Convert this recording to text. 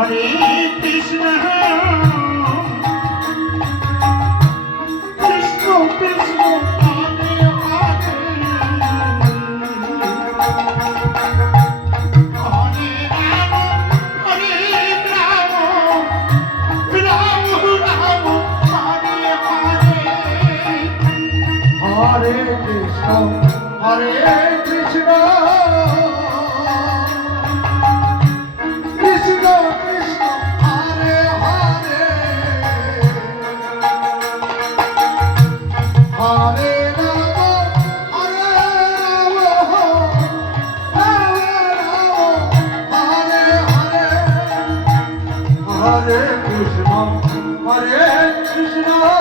Hare Krishna Krishna Krishna Hare Hare Hare Ram Krishna